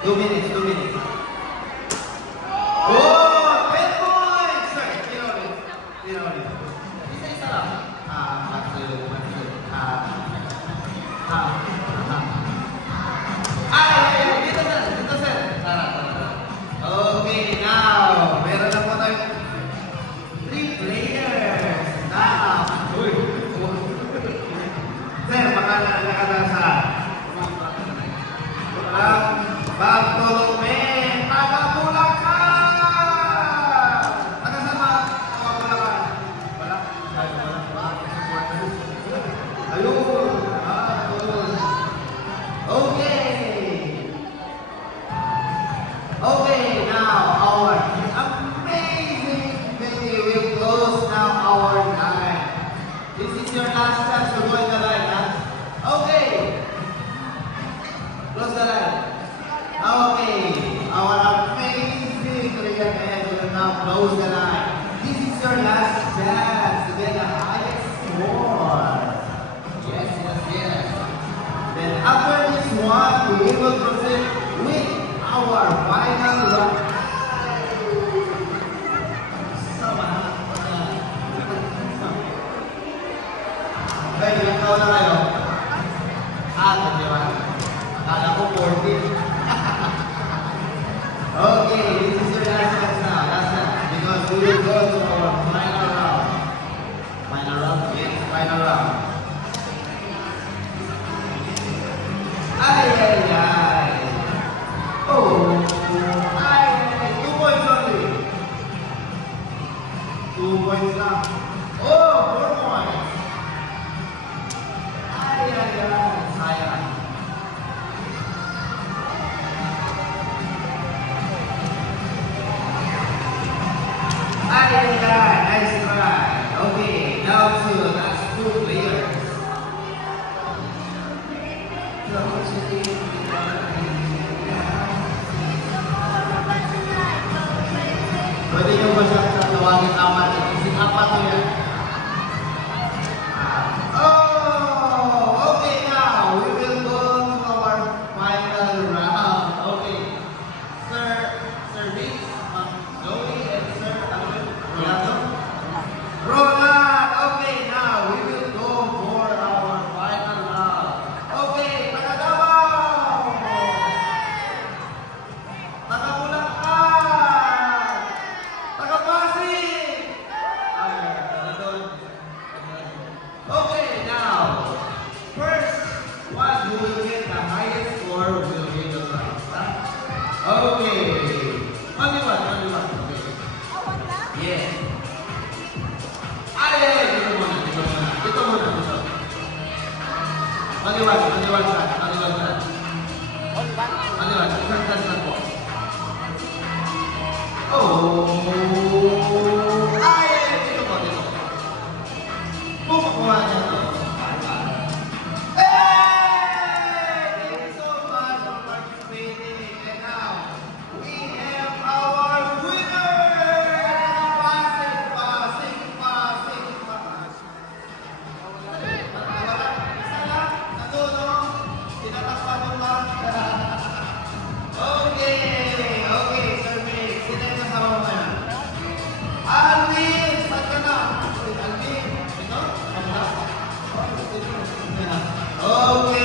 2 minutes, 2 minutes. Oh, 10 points! Sorry, tira ulit. Isa-isa lang. Dito, sir. Tara. Okay, now, meron na po tayong 3 players. Now, sir, makakalasa. Bartolome, taga Bulacan! Taga saan ba? Taga Bulacan. Wala? Ayun. Okay, now our amazing baby will close now our night. This is your last chance to join the line, huh? Okay. Close the line. Okay, our amazing Korean man will now close the line. This is your last chance to get the highest score. Yes. Then after this one, we will proceed with our final round. Okay, ilang taon na kayo? Di ba? Akala ko 40. Okay, this is your last chance now. Last chance. Because we will go to our final round. Final round? Yes, final round. Ay. Oh, 2 points only. 2 points lang. Oh, 4 points. Ay. Sayang. Nice try. Okay, now to the last 2 players. Pwede nyo ba siya tatawagin apat? Isip apat mo yan. Oh, okay now. We will go to our final round. Okay. Sir Vince, Joey, and Sir Rolando. Roland, okay now. We will go for our final round. Okay, Taga-Davao! Taga-Bulacan! Taga-Pasig! Okay, now, first one who will get the highest score will get the prize. Okay. Only one. Okay. Yeah. Dito muna. Only one shot. First chance po. Dito po. Pumakuha niya to. Thank you so much for participating. And now, we have our winner! Pasig. Isa lang. Natulong. Tinatakpan mo ba? Okay, Sir Mix. Sino yung kasama mo na? Alvin! Saan ka na? Alvin? Ito? Okay.